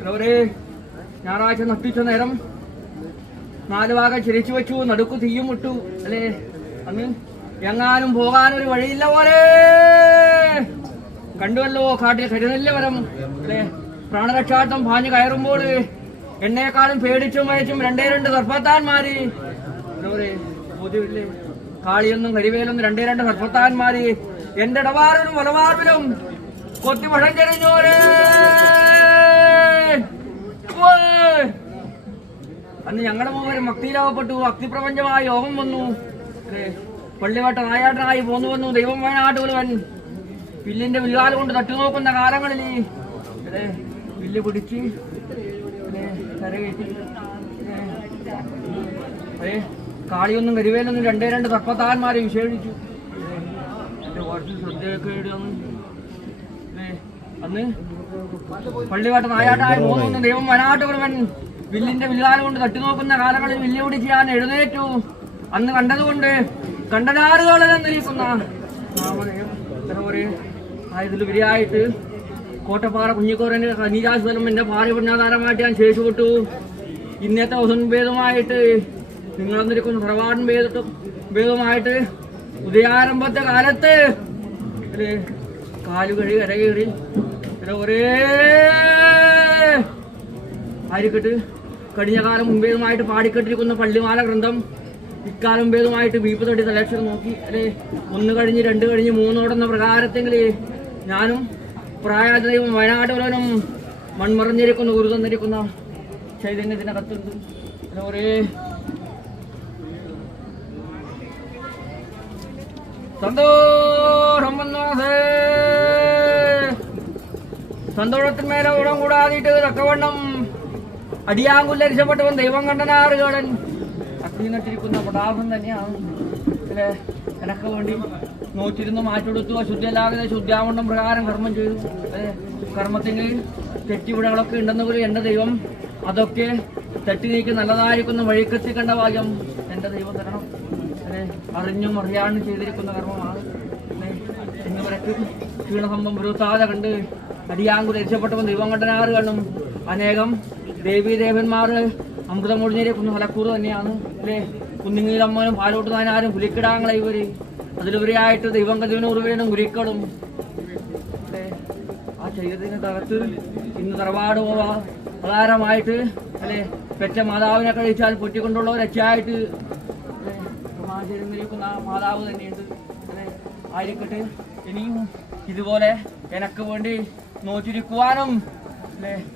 ഒരു ഞായറാഴ്ച നട്ടിച്ച നേരം 4 ഭാഗം ചിരിച്ചു വെച്ചു, നടുക്കു തീയും വിട്ടു അല്ലേ. അന്ന് എങ്ങാനും പോകാനൊരു വഴിയില്ല പോലെ കണ്ടുവല്ലോ കാട്ടിൽ കരുതല്ല വരം അല്ലേ. പ്രാണരക്ഷാർത്ഥം പാഞ്ഞു കയറുമ്പോൾ എന്നെക്കാളും പേടിച്ചും വയച്ചും 2 സർപ്പത്താന്മാര് ബോധ്യമില്ലേ. കാളിയൊന്നും കരിവേലൊന്നും 2 സർപ്പത്താന്മാര് എന്റെ ഇടവാറിനും വലവാർവിലും കൊത്തി പഴം ചെറിഞ്ഞോരേ. അന്ന് ഞങ്ങളുടെ മൂവരും ഭക്തിയിലാവപ്പെട്ടു, ഭക്തിപ്രപഞ്ചമായ യോഗം വന്നു അല്ലേ. പള്ളിവട്ട നായാട്ടനായി പോന്നു വന്നു ദൈവം വയനാട്ടുകൊലുവൻ. വില്ലിന്റെ വിൽകാൽ കൊണ്ട് തട്ടുനോക്കുന്ന കാലങ്ങളിൽ അല്ലേ വില്ല് പിടിച്ച് കരകയറ്റി അല്ലേ. കാളിയൊന്നും കരിവേലൊന്നും 2 സർപ്പത്താന്മാരെ വിശേഷിച്ചു. എന്റെ കുറച്ച് ശ്രദ്ധയൊക്കെ അന്ന് പള്ളിവട്ട നായാട്ടനായി പോന്നു വന്നു ദൈവം വയനാട്ടുകൊലുവൻ. വില്ലിന്റെ വിൽകാൽ കൊണ്ട് തട്ടുനോക്കുന്ന കാലങ്ങളിൽ വില്ല് പിടിച്ച് ഞാൻ എഴുന്നേറ്റു. അന്ന് കണ്ടതുകൊണ്ട് കണ്ടനാറുകളെന്നിരിക്കുന്ന ഇതിലുപരിയായിട്ട് കോട്ടപ്പാറ കുഞ്ഞിക്കോരന് നീരാശ്വരം എന്റെ ഭാര്യ പുണ്യാധാരമായിട്ട് ഞാൻ ശേഷി വിട്ടു. ഇന്നത്തെ ഭേദമായിട്ട് നിങ്ങളെന്നിരിക്കുന്ന തറവാടൻ ഭേദമായിട്ട് ഉദയാരംഭത്തെ കാലത്ത് കാലുകഴി കരകേറി ഒരേ ആയിരിക്കട്ട് കഴിഞ്ഞ കാലം മുമ്പേതുമായിട്ട് പാടിക്കെട്ടിരിക്കുന്ന പള്ളിമാല ഗ്രന്ഥം ഇക്കാലം ഭേദമായിട്ട് ബീപ്പ് തൊട്ടി തലക്ഷരം നോക്കി അല്ലെ. 1 കഴിഞ്ഞ് 2 കഴിഞ്ഞ് 3 ഓടുന്ന പ്രകാരത്തെങ്കിൽ ഞാനും പ്രായാദൈവം വയനാട്ടുകാരനും മൺമറഞ്ഞിരിക്കുന്ന ഗുരു തന്നിരിക്കുന്ന ചൈതന്യത്തിനകത്തുണ്ട്. ഒരേ സന്തോഷം സന്തോഷത്തിന്മേലെ ഉടം കൂടാതിട്ട് തക്കവണ്ണം അടിയാങ്കുല്ലരിച്ചപ്പെട്ടവൻ ദൈവം കണ്ടനാറുകളൻ അഗ്നി നട്ടിരിക്കുന്ന പ്രതാപം തന്നെയാണ് അല്ലേ. എനക്ക് വേണ്ടി നോറ്റിരുന്ന് മാറ്റിയെടുത്തു. അശുദ്ധിയല്ലാതെ ശുദ്ധാവണ്ണം പ്രകാരം കർമ്മം ചെയ്തു അല്ലെ. കർമ്മത്തിന് തെറ്റിവിടകളൊക്കെ ഉണ്ടെന്ന് പോലും എന്റെ ദൈവം അതൊക്കെ തെറ്റി നീക്കി നല്ലതായിരിക്കുന്ന വഴിക്കെത്തി കണ്ട ഭാഗ്യം എന്റെ ദൈവം തരണം അല്ലെ. അറിഞ്ഞും അറിയാണ്ടും ചെയ്തിരിക്കുന്ന കർമ്മമാണ് അല്ലെ. എന്നിവരക്ക് ക്ഷീണസംഭം വിരുത്താതെ കണ്ട് അടിയാങ്കുല രക്ഷപ്പെട്ടവൻ ദൈവം കണ്ടനാറ് കാണും. അനേകം ദേവീദേവന്മാർ അമൃതം ഒഴിഞ്ഞിരിക്കുന്ന ഫലക്കൂറ് തന്നെയാണ് അല്ലേ. കുഞ്ഞുങ്ങീരമ്മനും പാലോട്ടുനാരും പുലിക്കിടാങ്ങളെ ഇവര്. അതിലുപരിയായിട്ട് ദൈവം കതിവിനും ഉറുവിനും ഗുരുക്കളും അല്ലേ. ആ ചൈതന്യത്തിന് തകർത്ത് ഇന്ന് തറവാട് പോവാ പ്രകാരമായിട്ട് അല്ലെ. പെറ്റ മാതാവിനെ കഴിച്ചാൽ പൊറ്റിക്കൊണ്ടുള്ള രക്ഷയായിട്ട് സമാചരിക്കുന്ന മാതാവ് തന്നെയുണ്ട് അല്ലെ. ആയിരിക്കട്ടെ ഇനിയും ഇതുപോലെ എനക്ക് വേണ്ടി നോച്ചിരിക്കുവാനും അല്ലെ